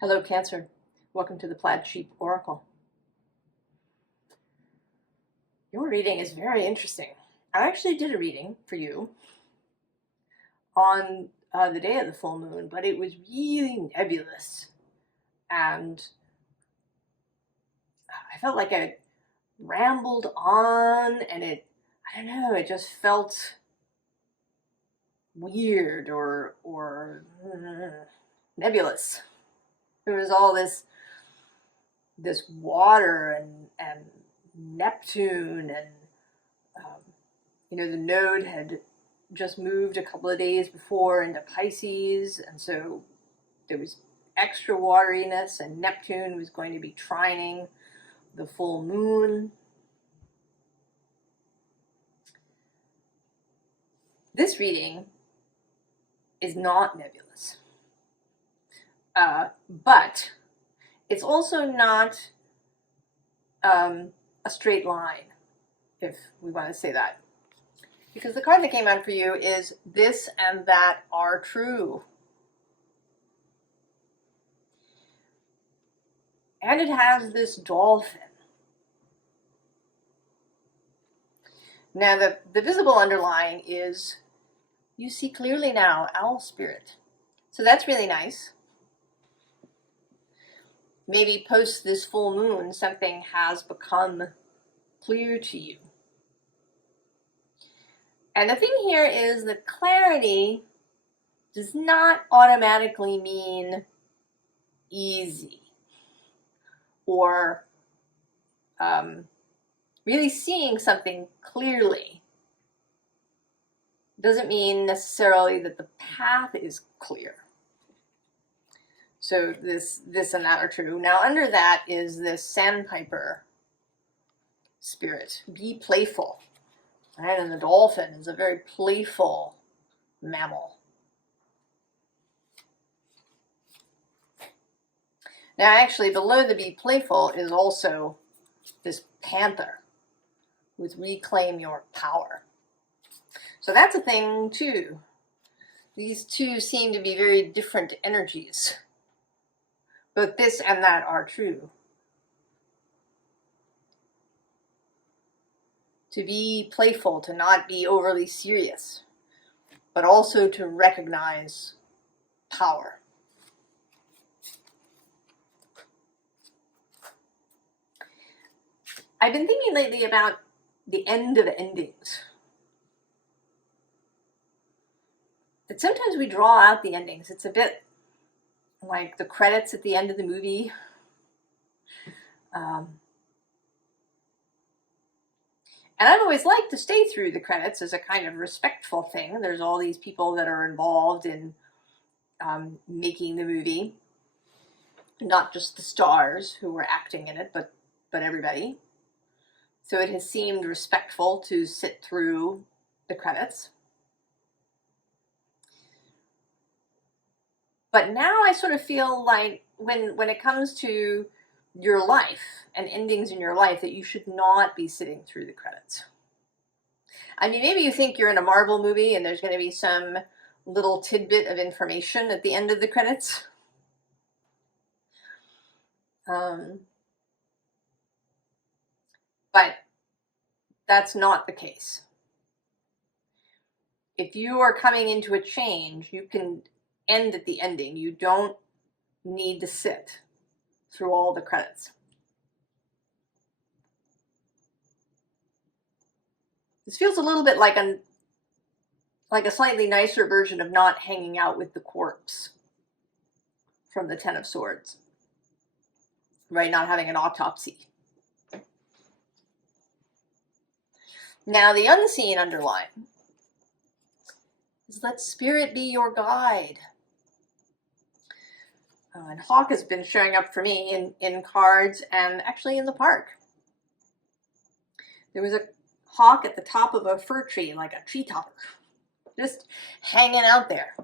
Hello, Cancer. Welcome to the Plaid Sheep Oracle. Your reading is very interesting. I actually did a reading for you on the day of the full moon, but it was really nebulous. And I felt like I rambled on, and I don't know, it just felt weird or nebulous. There was all this water and Neptune, and the node had just moved a couple of days before into Pisces, and so there was extra wateriness, and Neptune was going to be trining the full moon. This reading is not nebulous, but it's also not a straight line, if we want to say that. Because the card that came out for you is this and that are true. And it has this dolphin. Now the visible underline is, you see clearly now, owl spirit. So that's really nice. Maybe post this full moon, something has become clear to you. And the thing here is that clarity does not automatically mean easy or really seeing something clearly. Doesn't mean necessarily that the path is clear. So this and that are true. Now under that is this sandpiper spirit. Be playful. Right? And the dolphin is a very playful mammal. Now actually below the be playful is also this panther with reclaim your power. So that's a thing too. These two seem to be very different energies. Both this and that are true. To be playful, to not be overly serious, but also to recognize power. I've been thinking lately about the end of endings. That sometimes we draw out the endings. It's a bit like the credits at the end of the movie. And I've always liked to stay through the credits as a kind of respectful thing. There's all these people that are involved in making the movie. Not just the stars who were acting in it, but everybody. So it has seemed respectful to sit through the credits. But now I sort of feel like when it comes to your life and endings in your life, that you should not be sitting through the credits. I mean, maybe you think you're in a Marvel movie and there's going to be some little tidbit of information at the end of the credits. But that's not the case. If you are coming into a change, you can end at the ending. You don't need to sit through all the credits. This feels a little bit like a slightly nicer version of not hanging out with the corpse from the Ten of Swords, right? Not having an autopsy. Now the unseen underline is let spirit be your guide. And hawk has been showing up for me in cards and actually in the park. There was a hawk at the top of a fir tree, like a tree topper, just hanging out there.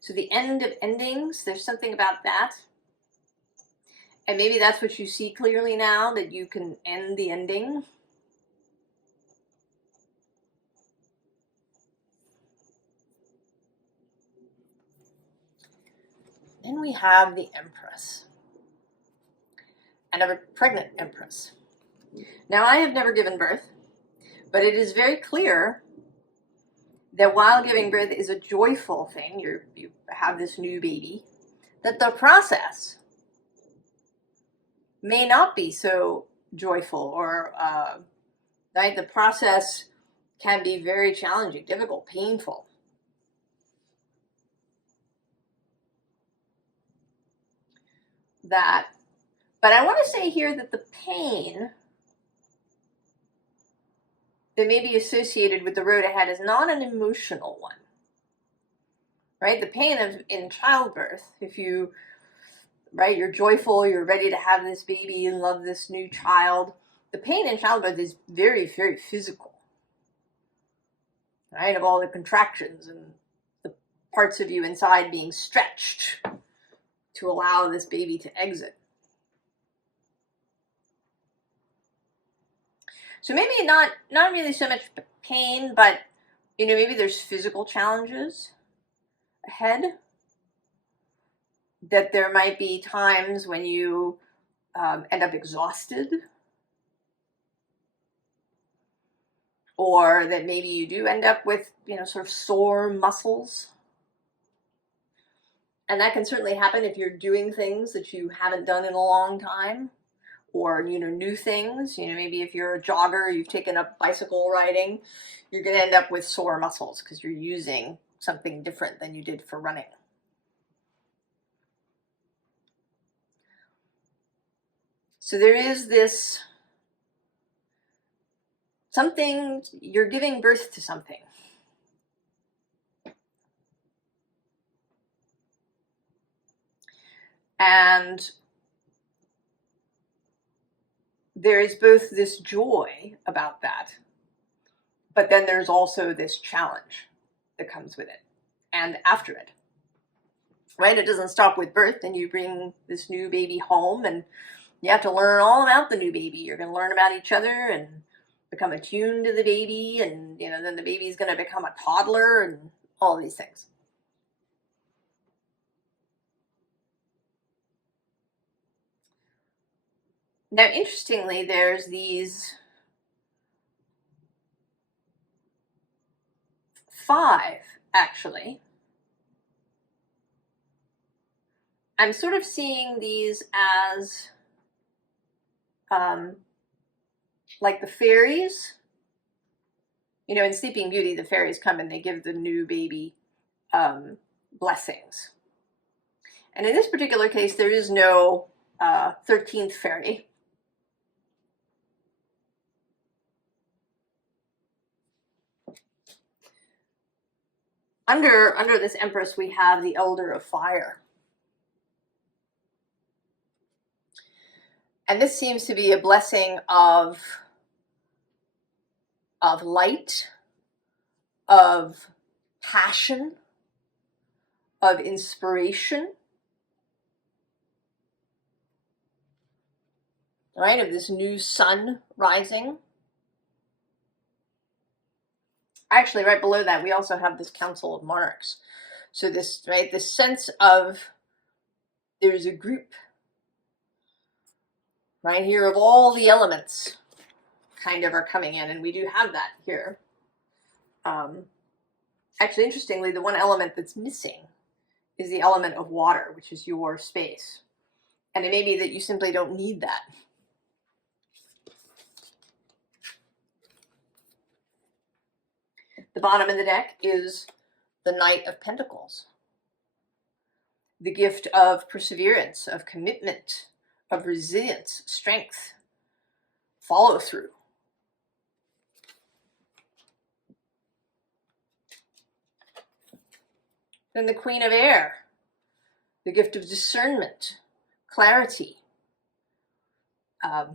So the end of endings, there's something about that. And maybe that's what you see clearly now, that you can end the ending. Then we have the Empress, and a pregnant Empress. Now, I have never given birth, but it is very clear that while giving birth is a joyful thing, you have this new baby, that the process may not be so joyful, or right? The process can be very challenging, difficult, painful. But I want to say here that the pain that may be associated with the road ahead is not an emotional one, right? The pain in childbirth, if you, right, you're joyful, you're ready to have this baby and love this new child, the pain in childbirth is very, very physical, right? Of all the contractions and the parts of you inside being stretched to allow this baby to exit. So maybe not really so much pain, but maybe there's physical challenges ahead. That there might be times when you end up exhausted, or that maybe you do end up with sort of sore muscles. And that can certainly happen if you're doing things that you haven't done in a long time, or new things. Maybe if you're a jogger, you've taken up bicycle riding, you're going to end up with sore muscles because you're using something different than you did for running. So there is this something, you're giving birth to something. And there is both this joy about that, but then there's also this challenge that comes with it and after it, right? It doesn't stop with birth. Then you bring this new baby home and you have to learn all about the new baby. You're going to learn about each other and become attuned to the baby, and then the baby's going to become a toddler and all these things. Now, interestingly, there's these 5, actually. I'm sort of seeing these as like the fairies. In Sleeping Beauty, the fairies come and they give the new baby blessings. And in this particular case, there is no 13th fairy. Under this Empress, we have the Elder of Fire. And this seems to be a blessing of light, of passion, of inspiration, right? Of this new sun rising. Actually, right below that, we also have this Council of Monarchs. So this, right, this sense of there's a group right here of all the elements kind of are coming in, and we do have that here. Actually, interestingly, the one element that's missing is the element of water, which is your space. And it may be that you simply don't need that. The bottom of the deck is the Knight of Pentacles. The gift of perseverance, of commitment, of resilience, strength, follow through. Then the Queen of Air, the gift of discernment, clarity, the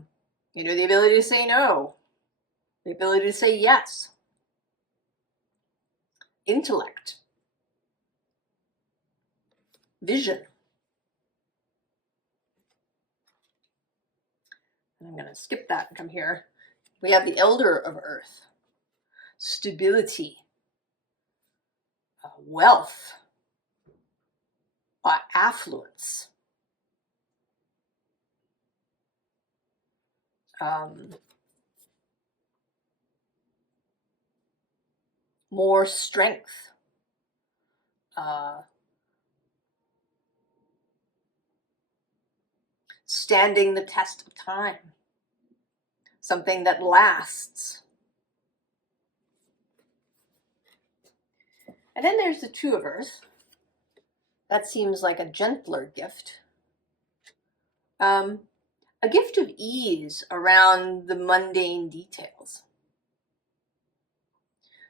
ability to say no, the ability to say yes, intellect, vision. I'm going to skip that and come here. We have the Elder of Earth. Stability. Wealth. Affluence. More strength. Standing the test of time. Something that lasts. And then there's the Two of Earth. That seems like a gentler gift. A gift of ease around the mundane details.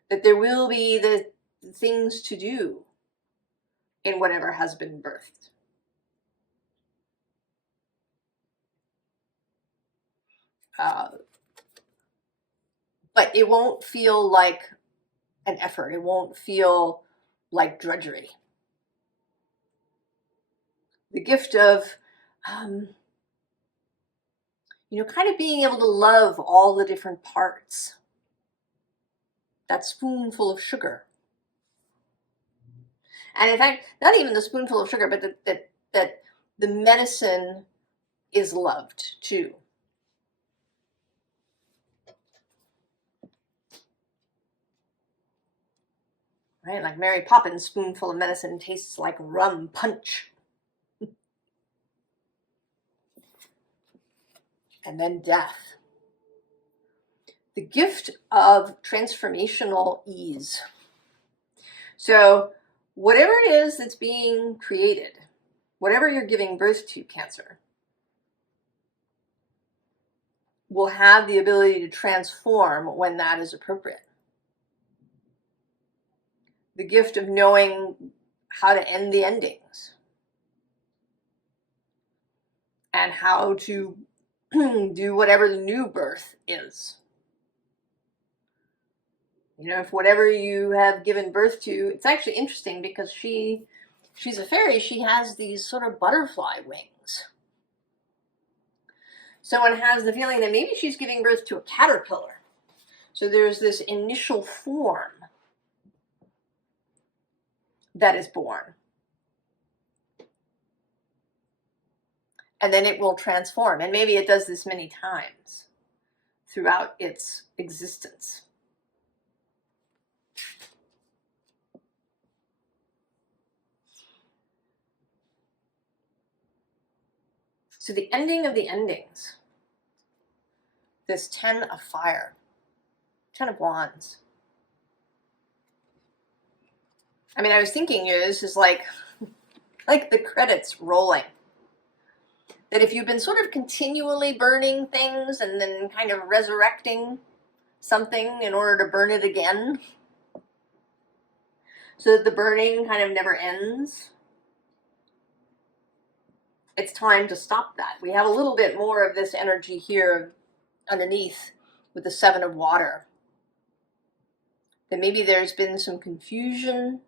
That there will be the things to do in whatever has been birthed. But it won't feel like an effort. It won't feel like drudgery. The gift of, kind of being able to love all the different parts. That spoonful of sugar. And in fact, not even the spoonful of sugar, but that the medicine is loved too. Right? Like Mary Poppins' spoonful of medicine tastes like rum punch. And then death. The gift of transformational ease. So whatever it is that's being created, whatever you're giving birth to, Cancer, will have the ability to transform when that is appropriate. The gift of knowing how to end the endings and how to do whatever the new birth is. If whatever you have given birth to, it's actually interesting because she's a fairy. She has these sort of butterfly wings. So one has the feeling that maybe she's giving birth to a caterpillar. So there's this initial form that is born. And then it will transform. And maybe it does this many times throughout its existence. So the ending of the endings. This 10 of Fire. 10 of Wands. I mean, I was thinking, this is like the credits rolling. That if you've been sort of continually burning things and then kind of resurrecting something in order to burn it again, so that the burning kind of never ends, it's time to stop that. We have a little bit more of this energy here underneath with the 7 of Water. That maybe there's been some confusion,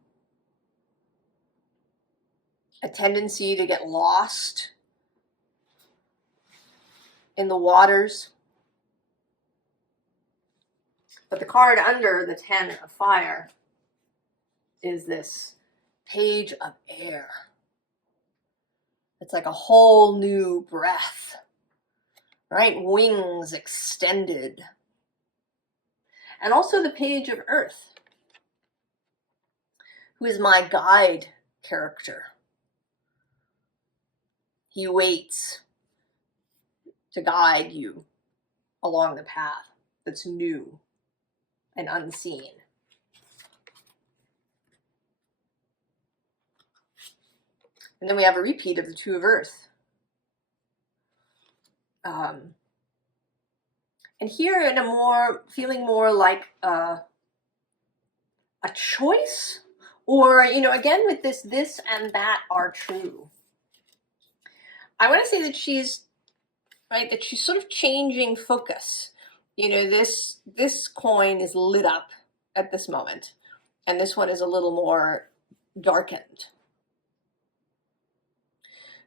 a tendency to get lost in the waters. But the card under the 10 of Fire is this Page of Air. It's like a whole new breath, right? Wings extended. And also the Page of Earth, who is my guide character. He waits to guide you along the path that's new and unseen. And then we have a repeat of the 2 of Earth. And here in feeling more like a choice, or, again with this and that are true. I want to say that she's sort of changing focus. This coin is lit up at this moment, and this one is a little more darkened.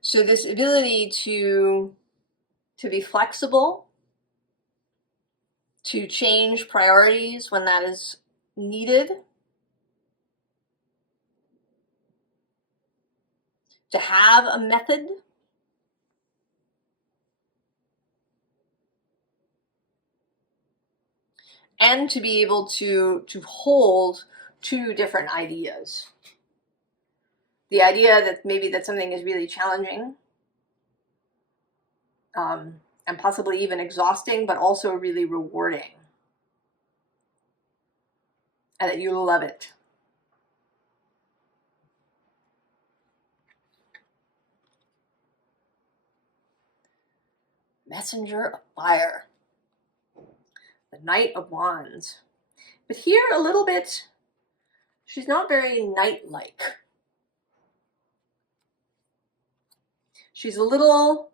So this ability to be flexible to change priorities when that is needed, to have a method, and to be able to hold two different ideas. The idea that maybe that something is really challenging, and possibly even exhausting, but also really rewarding, and that you love it. Messenger of Fire. The Knight of Wands. But here a little bit, she's not very knight-like. She's a little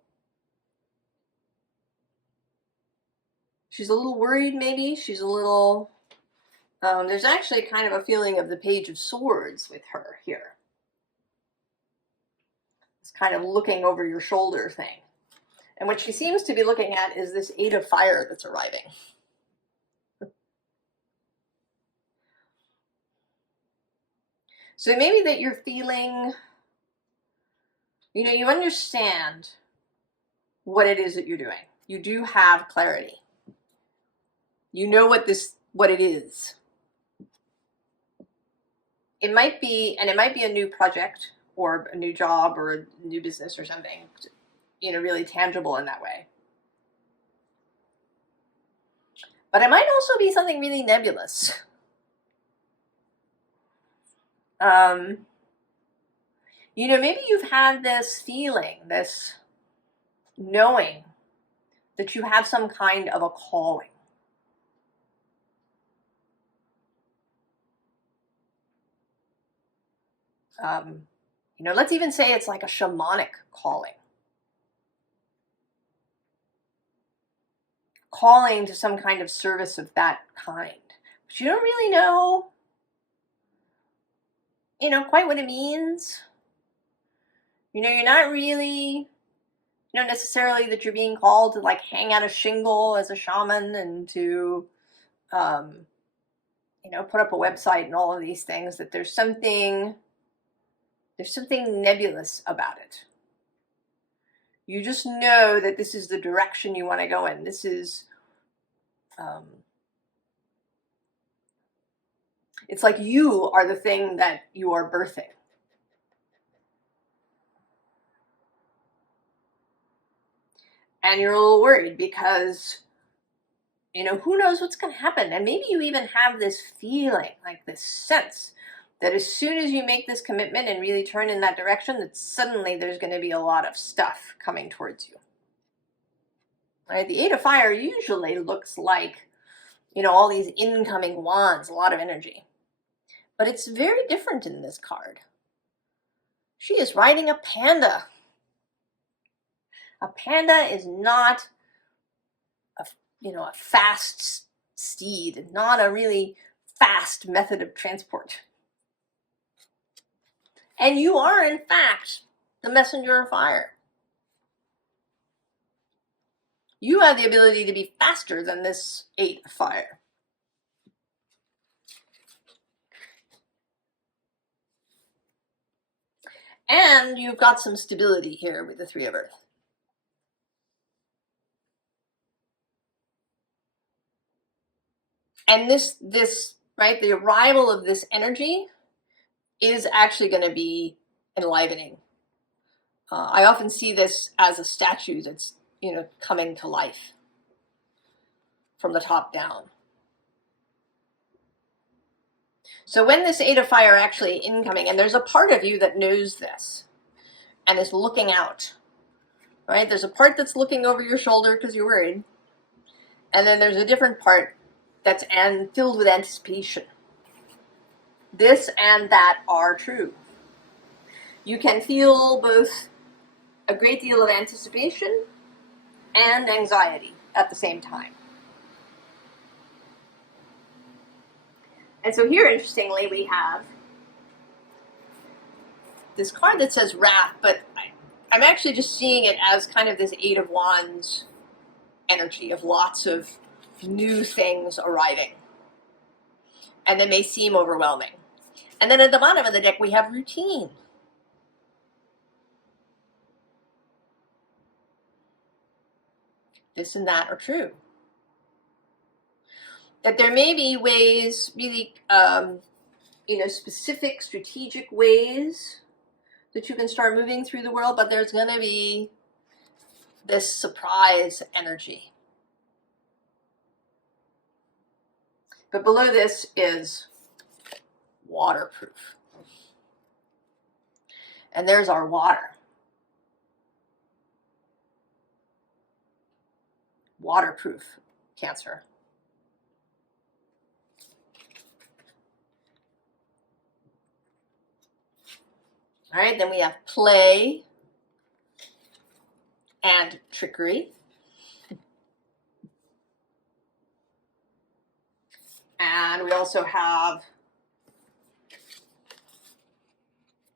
worried maybe. She's a little, there's actually kind of a feeling of the Page of Swords with her here. It's kind of looking over your shoulder thing. And what she seems to be looking at is this Eight of Fire that's arriving. So maybe that you're feeling, you understand what it is that you're doing. You do have clarity. You know what it is. It might be a new project or a new job or a new business or something, really tangible in that way. But it might also be something really nebulous. Maybe you've had this feeling, this knowing that you have some kind of a calling. Let's even say it's like a shamanic calling to some kind of service of that kind. But you don't really know, quite what it means. You're not really, necessarily that you're being called to like hang out a shingle as a shaman and to, put up a website and all of these things, that there's something nebulous about it. You just know that this is the direction you want to go in. This is, it's like you are the thing that you are birthing. And you're a little worried because, who knows what's going to happen. And maybe you even have this feeling, like this sense, that as soon as you make this commitment and really turn in that direction, that suddenly there's going to be a lot of stuff coming towards you. Right? The Eight of Fire usually looks like, all these incoming wands, a lot of energy. But it's very different in this card. She is riding a panda. A panda is not a fast steed, not a really fast method of transport. And you are, in fact, the messenger of fire. You have the ability to be faster than this Eight of Fire. And you've got some stability here with the Three of Earth. And this, right, the arrival of this energy is actually going to be enlivening. I often see this as a statue that's, coming to life from the top down. So when this Eight of Fire actually incoming, and there's a part of you that knows this and is looking out, right? There's a part that's looking over your shoulder because you're worried. And then there's a different part that's filled with anticipation. This and that are true. You can feel both a great deal of anticipation and anxiety at the same time. And so here, interestingly, we have this card that says Wrath, but I'm actually just seeing it as kind of this Eight of Wands energy of lots of, new things arriving. And they may seem overwhelming. And then at the bottom of the deck, we have routine. This and that are true. That there may be ways, really, specific, strategic ways that you can start moving through the world, but there's going to be this surprise energy. But below this is waterproof. And there's our water. Waterproof, Cancer. All right, then we have play and trickery. And we also have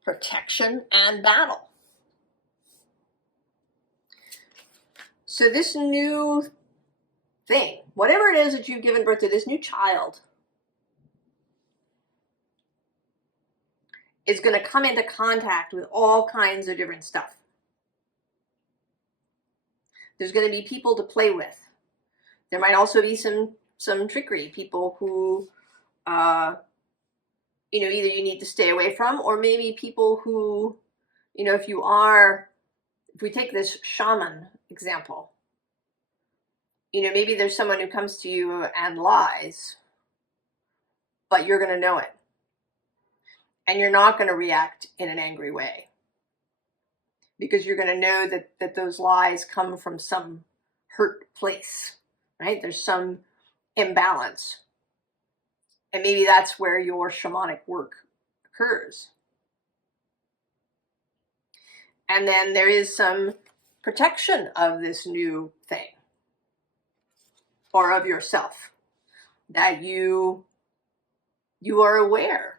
protection and battle. So this new thing, whatever it is that you've given birth to, this new child, is going to come into contact with all kinds of different stuff. There's going to be people to play with. There might also be some trickery, people who, either you need to stay away from, or maybe people who, if we take this shaman example, maybe there's someone who comes to you and lies, but you're going to know it. And you're not going to react in an angry way, because you're going to know that those lies come from some hurt place, right? There's some imbalance. And maybe that's where your shamanic work occurs. And then there is some protection of this new thing, or of yourself, that you are aware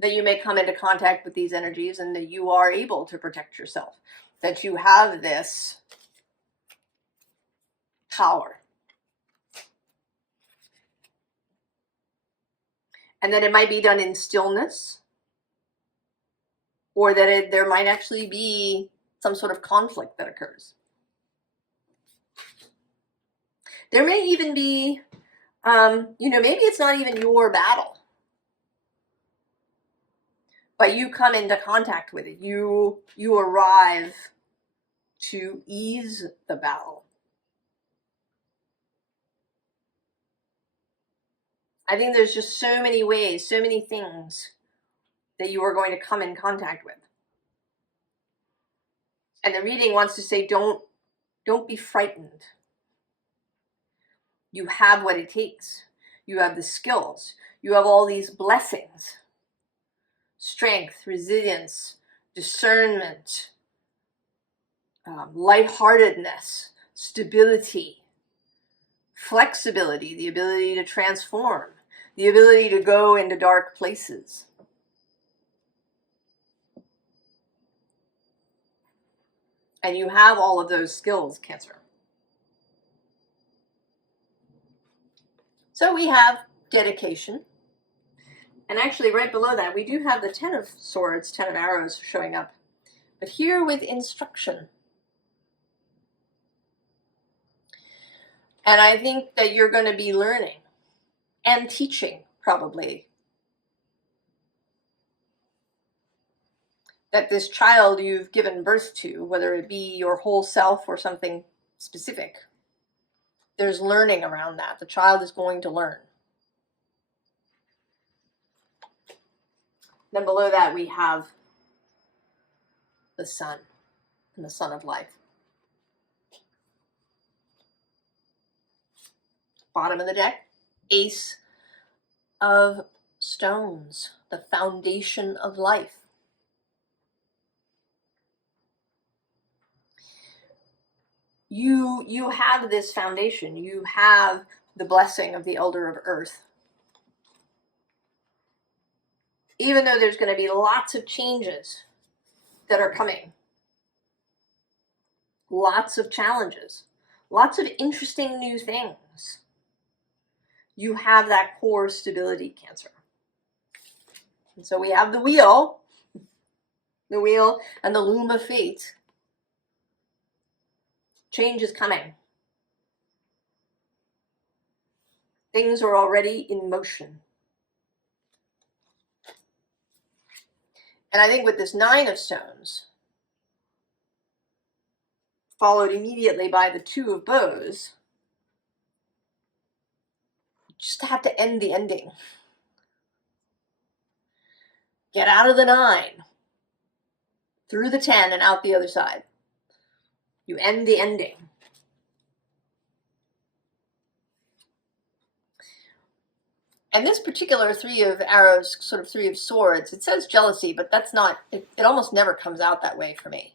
that you may come into contact with these energies, and that you are able to protect yourself, that you have this power. And that it might be done in stillness, or that there might actually be some sort of conflict that occurs. There may even be, maybe it's not even your battle, but you come into contact with it. You arrive to ease the battle. I think there's just so many ways, so many things that you are going to come in contact with. And the reading wants to say, don't be frightened. You have what it takes. You have the skills. You have all these blessings. Strength, resilience, discernment, lightheartedness, stability, flexibility, the ability to transform, the ability to go into dark places. And you have all of those skills, Cancer. So we have dedication. And actually right below that, we do have the 10 of Swords, 10 of Arrows showing up. But here with instruction. And I think that you're going to be learning and teaching, probably, that this child you've given birth to, whether it be your whole self or something specific, there's learning around that. The child is going to learn. Then below that we have the sun and the sun of life. Bottom of the deck, Ace of Stones, the foundation of life. You have this foundation. You have the blessing of the Elder of Earth. Even though there's going to be lots of changes that are coming, lots of challenges, lots of interesting new things you have that core stability, Cancer. And so we have the wheel and the loom of fate. Change is coming. Things are already in motion. And I think with this Nine of Stones, followed immediately by the Two of Bows, you just have to end the ending. Get out of the 9, through the 10 and out the other side. You end the ending. And this particular Three of Arrows, sort of Three of Swords, it says jealousy, but that's not, it almost never comes out that way for me.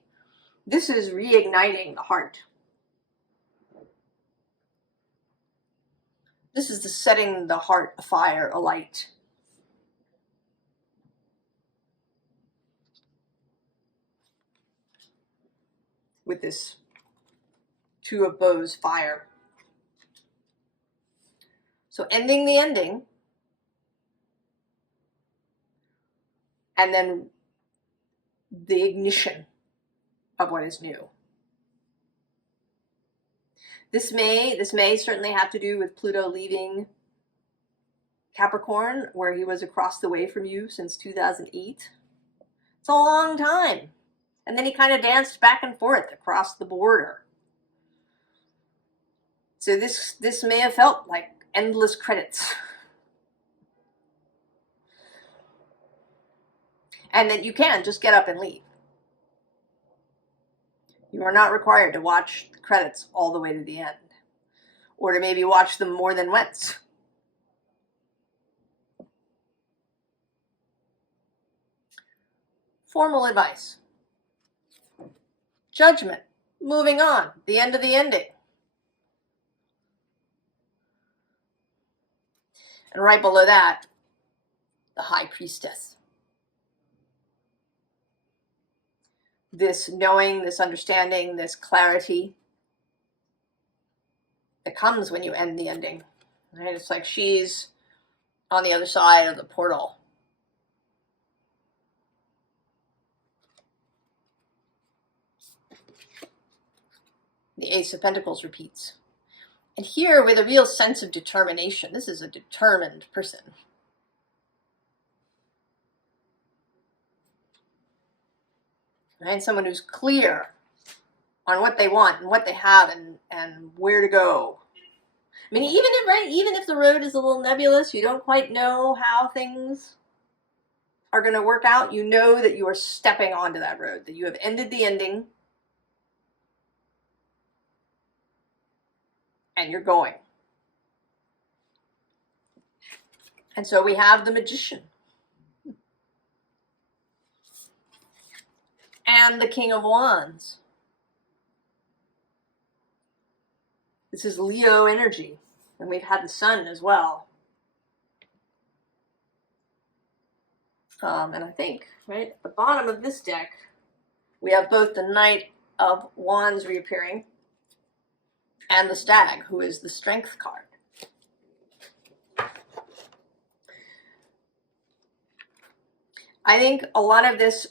This is reigniting the heart. This is the setting the heart afire, alight. With this Two of Bows fire. So ending the ending, and then the ignition of what is new. This may certainly have to do with Pluto leaving Capricorn, where he was across the way from you since 2008. It's a long time. And then he kind of danced back and forth across the border. So this may have felt like endless credits. And that you can just get up and leave. You are not required to watch the credits all the way to the end, or to maybe watch them more than once. Formal advice. Judgment. Moving on. The end of the ending. And right below that, the High Priestess. This knowing, this understanding, this clarity that comes when you end the ending. Right? It's like she's on the other side of the portal. The Ace of Pentacles repeats. And here, with a real sense of determination, this is a determined person. Right? Someone who's clear on what they want and what they have and where to go. I mean, even if the road is a little nebulous, you don't quite know how things are going to work out, you know that you are stepping onto that road, that you have ended the ending, and you're going. And so we have the Magician. And the King of Wands. This is Leo energy. And we've had the Sun as well. And I think, right, at the bottom of this deck, we have both the Knight of Wands reappearing and the Stag, who is the Strength card. I think a lot of this,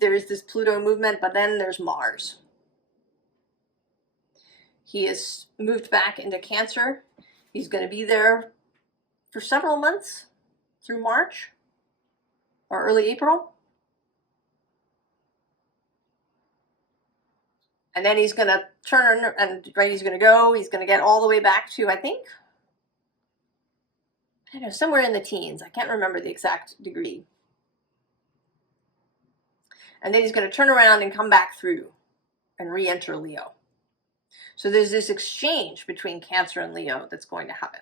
there's this Pluto movement, but then there's Mars. He is moved back into Cancer. He's going to be there for several months through March or early April. And then he's going to turn, and right, he's going to get all the way back to, I think, I don't know, somewhere in the teens. I can't remember the exact degree. And then he's going to turn around and come back through and re-enter Leo. So there's this exchange between Cancer and Leo that's going to happen.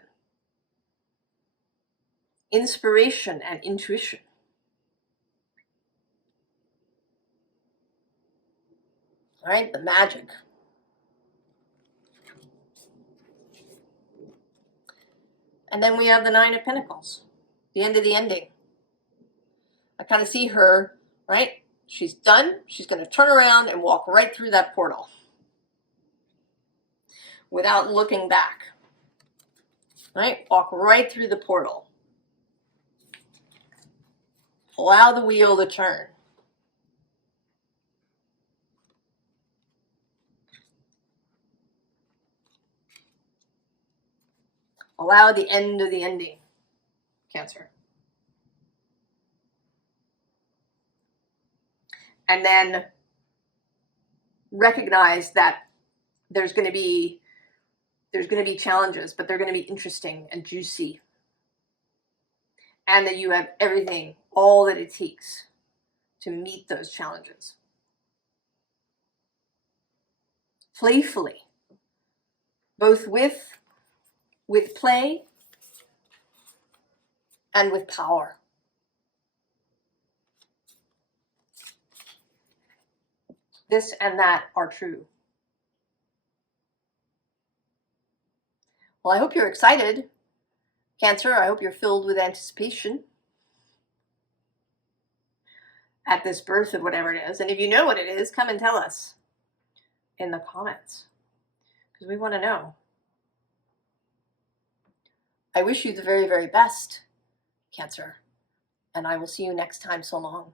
Inspiration and intuition. All right, the magic. And then we have the Nine of Pentacles, the end of the ending. I kind of see her, right? She's done. She's going to turn around and walk right through that portal without looking back. Right? Walk right through the portal. Allow the wheel to turn. Allow the end of the ending, Cancer. And then recognize that there's going to be challenges, but they're going to be interesting and juicy. And that you have everything, all that it takes to meet those challenges. Playfully, both with play and with power. This and that are true. Well, I hope you're excited, Cancer. I hope you're filled with anticipation at this birth of whatever it is. And if you know what it is, come and tell us in the comments, because we want to know. I wish you the very, very best, Cancer, and I will see you next time. So long.